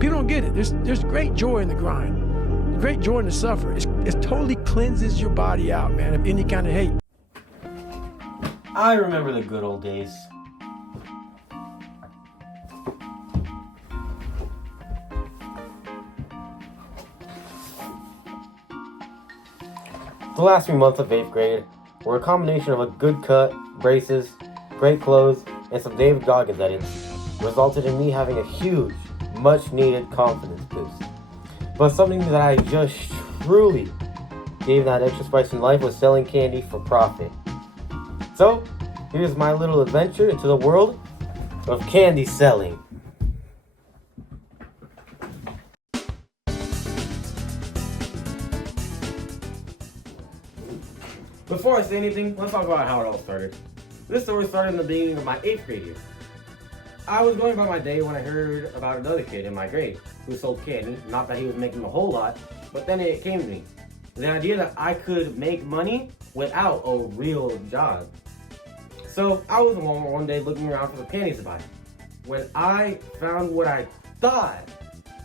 People don't get it. There's great joy in the grind, great joy in the suffer. It totally cleanses your body out, man, of any kind of hate. I remember the good old days. The last few months of 8th grade were a combination of a good cut, braces, great clothes, and some David Goggins edits, resulted in me having a huge, much needed confidence boost. But something that I just truly gave that extra spice in life was selling candy for profit. So, here's my little adventure into the world of candy selling. Before I say anything, let's talk about how it all started. This story started in the beginning of my 8th grade year. I was going about my day when I heard about another kid in my grade who sold candy. Not that he was making a whole lot, but then it came to me. The idea that I could make money without a real job. So I was in Walmart one day looking around for some candies to buy, when I found what I thought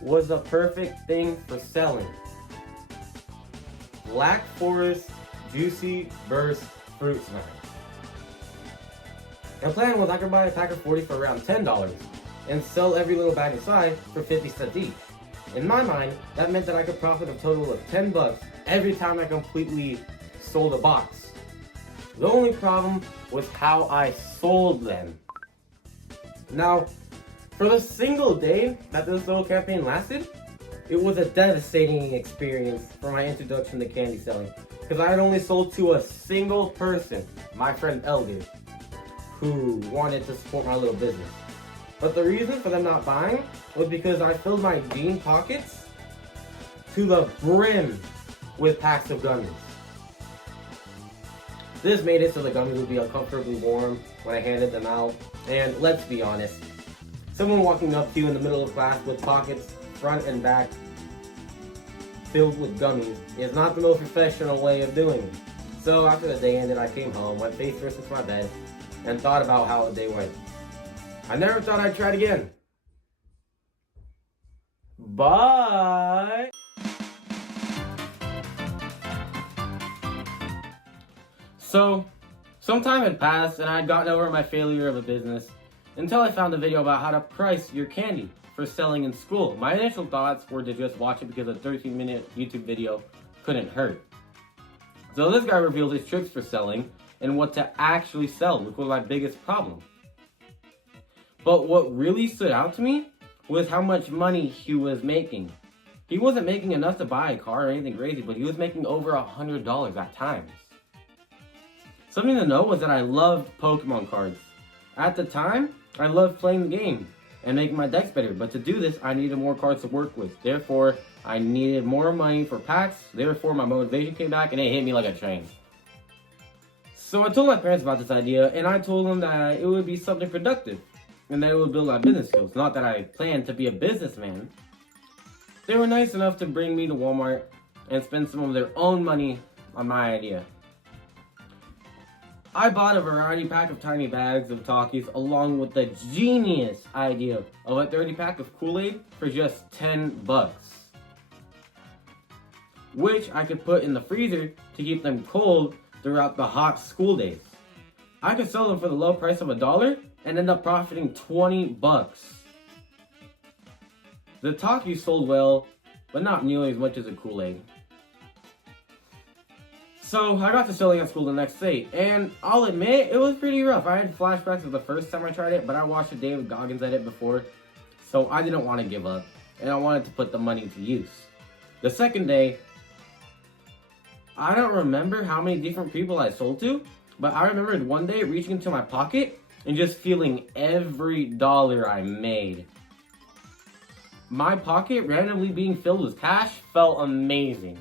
was the perfect thing for selling. Black Forest Juicy Burst Fruit Snacks. The plan was I could buy a pack of 40 for around $10 and sell every little bag inside for 50 cents each. In my mind, that meant that I could profit a total of $10 every time I completely sold a box. The only problem was how I sold them. Now, for the single day that this little campaign lasted, it was a devastating experience for my introduction to candy selling, because I had only sold to a single person, my friend Elgin, who wanted to support my little business. But the reason for them not buying was because I filled my jean pockets to the brim with packs of gummies. This made it so the gummies would be uncomfortably warm when I handed them out. And let's be honest, someone walking up to you in the middle of class with pockets front and back filled with gummies is not the most professional way of doing it. So after the day ended, I came home, went face first into my bed, and thought about how the day went. I never thought I'd try it again. Bye! So, some time had passed and I had gotten over my failure of a business until I found a video about how to price your candy for selling in school. My initial thoughts were to just watch it because a 13-minute YouTube video couldn't hurt. So this guy revealed his tricks for selling and what to actually sell, which was my biggest problem. But what really stood out to me was how much money he was making. He wasn't making enough to buy a car or anything crazy, but he was making over $100 at times. Something to note was that I loved Pokemon cards. At the time, I loved playing the game and making my decks better, but to do this, I needed more cards to work with. Therefore, I needed more money for packs. Therefore, my motivation came back and it hit me like a train. So I told my parents about this idea, and I told them that it would be something productive and that it would build my business skills. Not that I planned to be a businessman. They were nice enough to bring me to Walmart and spend some of their own money on my idea. I bought a variety pack of tiny bags of Takis along with the genius idea of a 30 pack of Kool-Aid for just $10, which I could put in the freezer to keep them cold throughout the hot school days. I could sell them for the low price of $1 and end up profiting $20. The Takis sold well, but not nearly as much as a Kool-Aid. So I got to selling at school the next day, and I'll admit, it was pretty rough. I had flashbacks of the first time I tried it, but I watched a David Goggins edit before, so I didn't want to give up, and I wanted to put the money to use. The second day, I don't remember how many different people I sold to, but I remembered one day reaching into my pocket and just feeling every dollar I made. My pocket randomly being filled with cash felt amazing.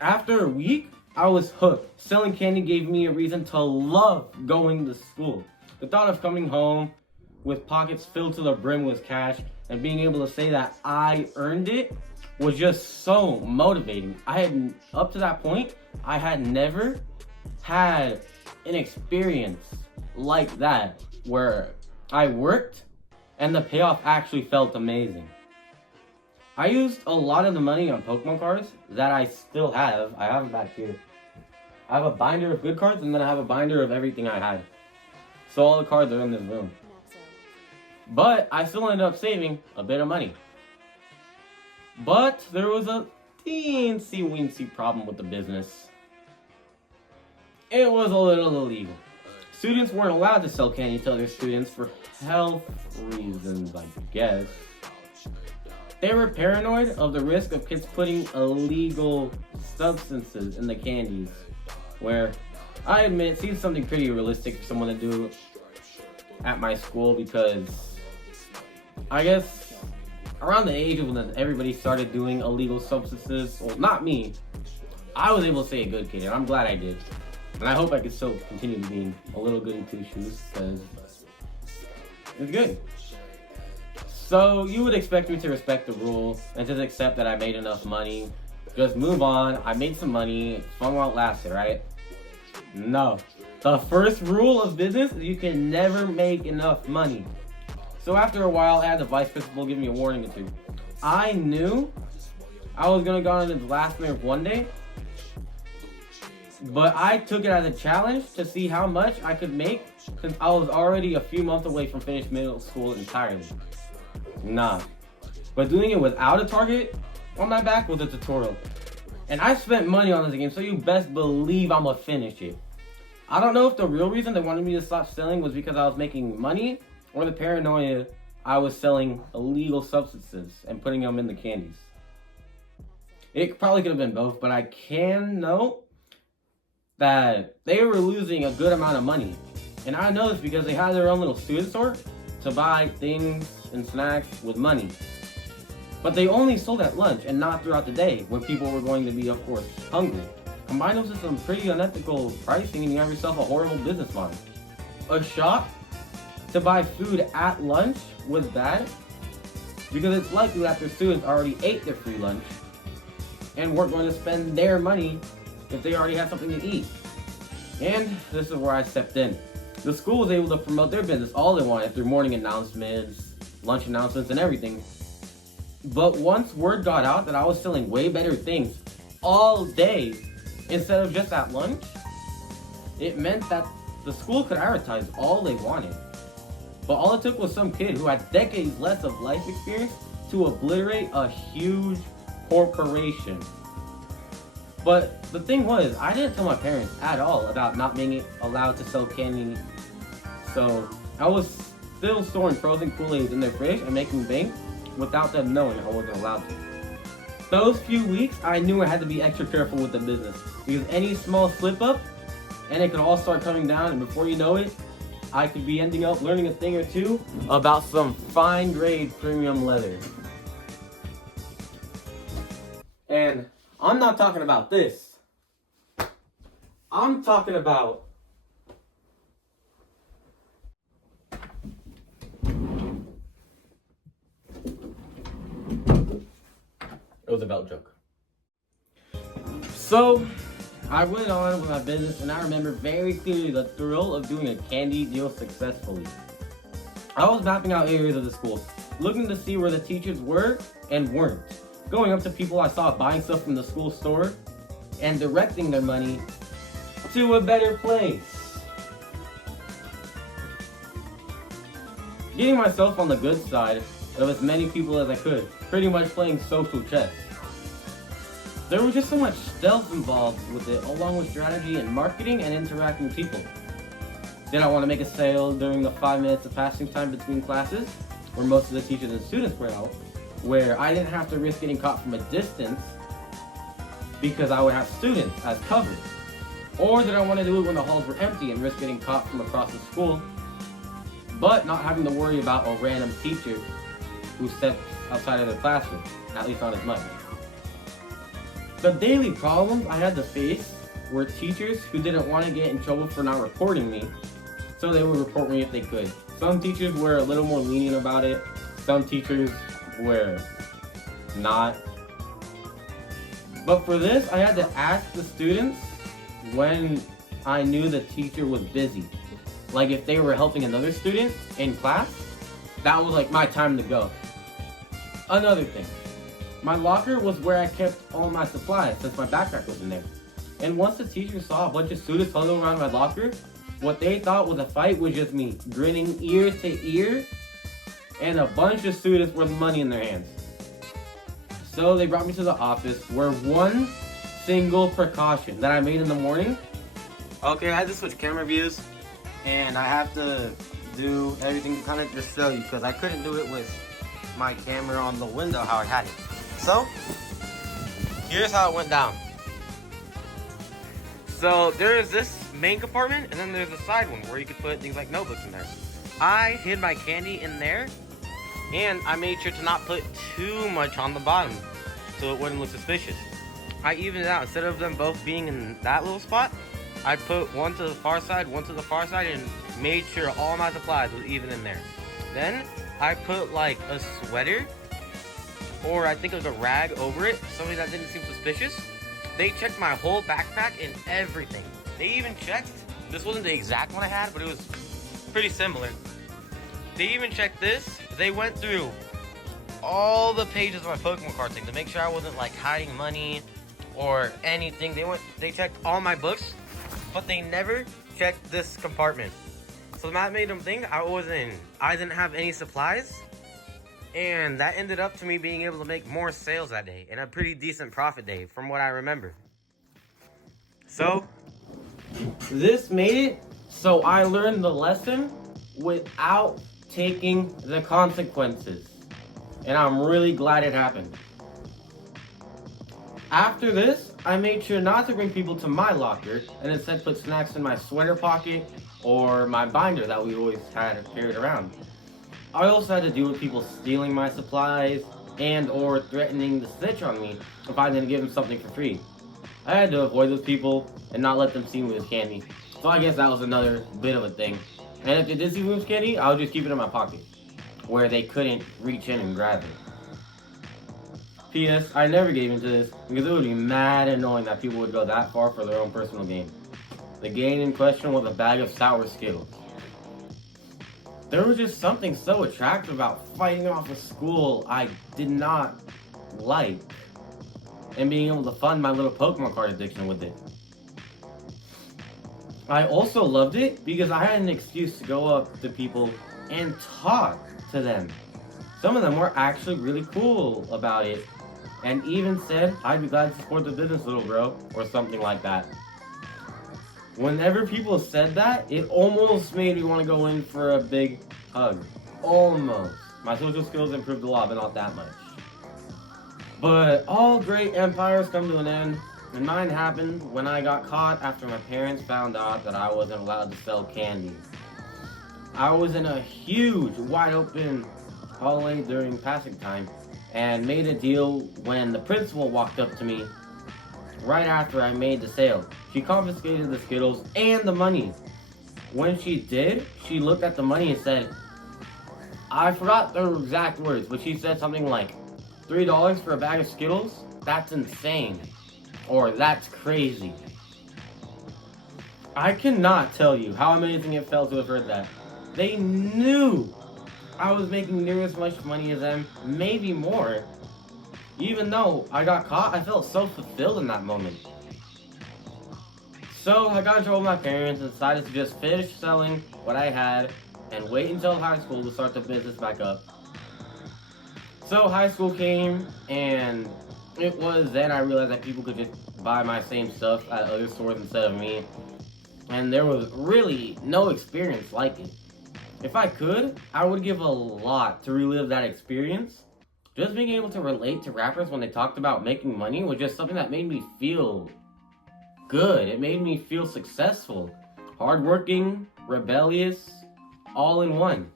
After a week, I was hooked. Selling candy gave me a reason to love going to school. The thought of coming home with pockets filled to the brim with cash and being able to say that I earned it was just so motivating. Up to that point, I had never had an experience like that where I worked and the payoff actually felt amazing. I used a lot of the money on Pokemon cards that I still have. I have them back here. I have a binder of good cards, and then I have a binder of everything I had. So all the cards are in this room. But I still ended up saving a bit of money. But there was a teensy-weensy problem with the business. It was a little illegal. Students weren't allowed to sell candy to other students for health reasons, I guess. They were paranoid of the risk of kids putting illegal substances in the candies, where I admit seems something pretty realistic for someone to do at my school, because I guess around the age of when everybody started doing illegal substances, well, not me, I was able to stay a good kid, and I'm glad I did. And I hope I can still continue being a little goody two-shoes, because it's good. So you would expect me to respect the rule and just accept that I made enough money. Just move on. I made some money. Fun while it lasted, right? No. The first rule of business is you can never make enough money. So after a while, I had the vice principal give me a warning or two. I knew I was going to go on to the last minute one day, but I took it as a challenge to see how much I could make, since I was already a few months away from finishing middle school entirely. Nah. But doing it without a target on my back was a tutorial. And I spent money on this game, so you best believe I'm gonna finish it. I don't know if the real reason they wanted me to stop selling was because I was making money, or the paranoia I was selling illegal substances and putting them in the candies. It probably could have been both, but I can note that they were losing a good amount of money. And I know this because they had their own little student store to buy things and snacks with money. But they only sold at lunch and not throughout the day when people were going to be, of course, hungry. Combine those with some pretty unethical pricing and you have yourself a horrible business model. A shop to buy food at lunch was bad because it's likely that their students already ate their free lunch and weren't going to spend their money if they already had something to eat. And this is where I stepped in. The school was able to promote their business all they wanted through morning announcements, lunch announcements, and everything. But once word got out that I was selling way better things all day instead of just at lunch, it meant that the school could advertise all they wanted. But all it took was some kid who had decades less of life experience to obliterate a huge corporation. But the thing was, I didn't tell my parents at all about not being allowed to sell candy. So I was still storing frozen Kool-Aid in their fridge and making bank without them knowing I wasn't allowed to. Those few weeks, I knew I had to be extra careful with the business because any small slip up and it could all start coming down, and before you know it, I could be ending up learning a thing or two about some fine grade premium leather. And I'm not talking about this. I'm talking about it was a belt joke. So I went on with my business, and I remember very clearly the thrill of doing a candy deal successfully. I was mapping out areas of the school, looking to see where the teachers were and weren't, going up to people I saw buying stuff from the school store, and directing their money to a better place. Getting myself on the good side of as many people as I could, pretty much playing social chess. There was just so much stealth involved with it, along with strategy and marketing and interacting with people. Did I want to make a sale during the 5 minutes of passing time between classes, where most of the teachers and students were out, where I didn't have to risk getting caught from a distance because I would have students as cover? Or did I want to do it when the halls were empty and risk getting caught from across the school, but not having to worry about a random teacher who stepped outside of their classroom, at least not as much? The daily problems I had to face were teachers who didn't want to get in trouble for not reporting me, so they would report me if they could. Some teachers were a little more lenient about it, some teachers were not. But for this, I had to ask the students when I knew the teacher was busy. Like if they were helping another student in class, that was like my time to go. Another thing, My locker was where I kept all my supplies since my backpack was in there. And once the teacher saw a bunch of students huddled around my locker, what they thought was a fight was just me grinning ear to ear and a bunch of students with money in their hands. So they brought me to the office where one single precaution that I made in the morning. Okay, I had to switch camera views and I have to do everything to kind of just show you because I couldn't do it with my camera on the window how I had it. So, here's how it went down. So, there is this main compartment, and then there's a side one where you could put things like notebooks in there. I hid my candy in there, and I made sure to not put too much on the bottom so it wouldn't look suspicious. I evened it out. Instead of them both being in that little spot, I put one to the far side, one to the far side, and made sure all my supplies was even in there. Then, I put like a sweater or I think like a rag over it, something that didn't seem suspicious. They checked my whole backpack and everything. They even checked, this wasn't the exact one I had, but it was pretty similar. They even checked this. They went through all the pages of my Pokemon card thing to make sure I wasn't like hiding money or anything. They checked all my books, but they never checked this compartment. So that made them think I didn't have any supplies. And that ended up to me being able to make more sales that day and a pretty decent profit day from what I remember. So, this made it so I learned the lesson without taking the consequences. And I'm really glad it happened. After this, I made sure not to bring people to my locker and instead put snacks in my sweater pocket or my binder that we always had carried around. I also had to deal with people stealing my supplies and or threatening to snitch on me if I didn't give them something for free. I had to avoid those people and not let them see me with candy. So I guess that was another bit of a thing. And if they did see me with candy, I would just keep it in my pocket where they couldn't reach in and grab it. P.S. I never gave into this because it would be mad annoying that people would go that far for their own personal gain. The gain in question was a bag of sour Skittles. There was just something so attractive about fighting off a school I did not like and being able to fund my little Pokemon card addiction with it. I also loved it because I had an excuse to go up to people and talk to them. Some of them were actually really cool about it and even said, "I'd be glad to support the business, little bro," or something like that. Whenever people said that, it almost made me want to go in for a big hug. Almost. My social skills improved a lot, but not that much. But all great empires come to an end, and mine happened when I got caught after my parents found out that I wasn't allowed to sell candy. I was in a huge, wide open hallway during passing time, and made a deal when the principal walked up to me right after I made the sale. She confiscated the Skittles and the money. When she did, she looked at the money and said, I forgot the exact words, but she said something like, $3 for a bag of Skittles? That's insane. Or that's crazy. I cannot tell you how amazing it felt to have heard that. They knew I was making near as much money as them, maybe more. Even though I got caught, I felt so fulfilled in that moment. So I got in trouble with my parents and decided to just finish selling what I had and wait until high school to start the business back up. So high school came, and it was then I realized that people could just buy my same stuff at other stores instead of me. And there was really no experience like it. If I could, I would give a lot to relive that experience. Just being able to relate to rappers when they talked about making money was just something that made me feel good. It made me feel successful, hardworking, rebellious, all in one.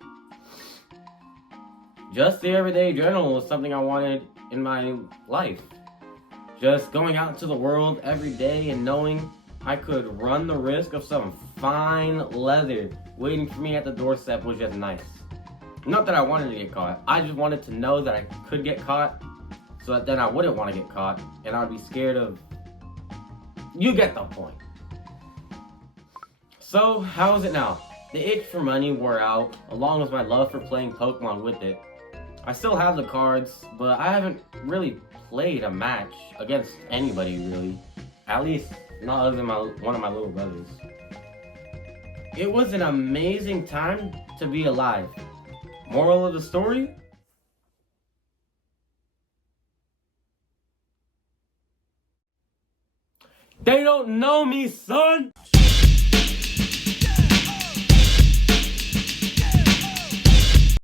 Just the everyday journal was something I wanted in my life. Just going out into the world every day and knowing I could run the risk of some fine leather waiting for me at the doorstep was just nice. Not that I wanted to get caught, I just wanted to know that I could get caught so that then I wouldn't want to get caught and I'd be scared of... You get the point. So, how is it now? The itch for money wore out, along with my love for playing Pokemon with it. I still have the cards, but I haven't really played a match against anybody really. At least not other than one of my little brothers. It was an amazing time to be alive. Moral of the story? They don't know me, son!